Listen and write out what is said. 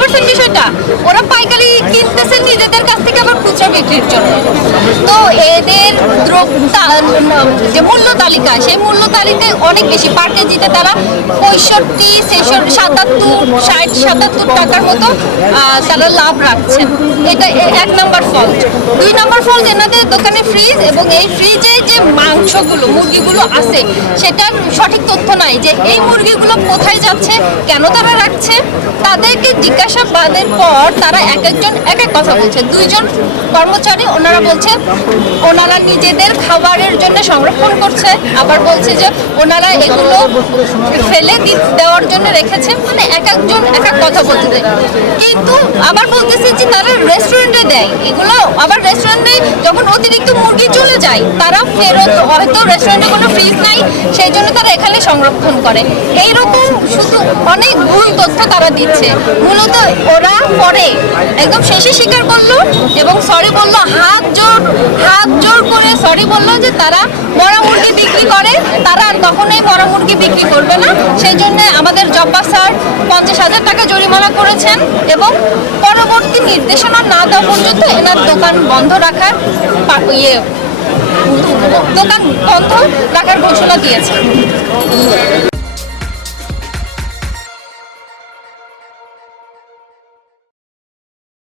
বুঝতে পারছেন বিষয়টা? ওরা পাইকারি কিনতেছে নিজেদের কাছ থেকে আবার খুচরা বিক্রির জন্য। তো এদের যে মূল্য তালিকা, সেই মূল্য তালিকায় অনেক বেশি, পার কেজিতে তারা 65, 77, 60, 77 টাকার মতো তারা লাভ রাখছেন। এটা 1 নাম্বার ফল্ট। 2 নাম্বার ফল্ট, এনাদের দোকানে ফ্রিজ এবং এই ফ্রিজে যে মাংসগুলো, মুরগিগুলো আছে সেটার সঠিক তথ্য নাই যে এই মুরগিগুলো কোথায় যাচ্ছে, কেন তারা রাখছে। তাদেরকে জিজ্ঞাসাবাদের পর তারা এক একজন এক এক কথা বলছে। 2 জন কর্মচারী ওনারা বলছে ওনারা নিজেদের খাবারের জন্য সংরক্ষণ করছে, আবার বলছে যে ওনারা এগুলো ফেলে দেওয়ার জন্য রেখেছে। মানে এক একজন এক এক কথা বলতে। কিন্তু আবার বলতেছে যে তারা রেস্টুরেন্টে দেয় এগুলো, আবার রেস্টুরেন্টে যখন অতিরিক্ত মুরগি চলে যায় তারা ফেরত, হয়তো রেস্টুরেন্টে কোনো ফ্রিজ নাই সেই জন্য তারা এখানে সংরক্ষণ করে। এইরকম শুধু অনেক ভুল তথ্য তারা দিচ্ছে। মূলত ওরা পরে একদম শেষে স্বীকার করলো এবং সরি বললো, হাত জোর করে সরি বললো যে তারা মরা মুরগি বিক্রি করে, তারা আর কখনোই মরা মুরগি বিক্রি করবে না। সেই জন্য আমাদের জব্বার স্যার 50,000 টাকা জরিমানা করেছেন এবং পরবর্তী নির্দেশনা না দেওয়া পর্যন্ত এনার দোকান বন্ধ রাখার ঘোষণা দিয়েছে।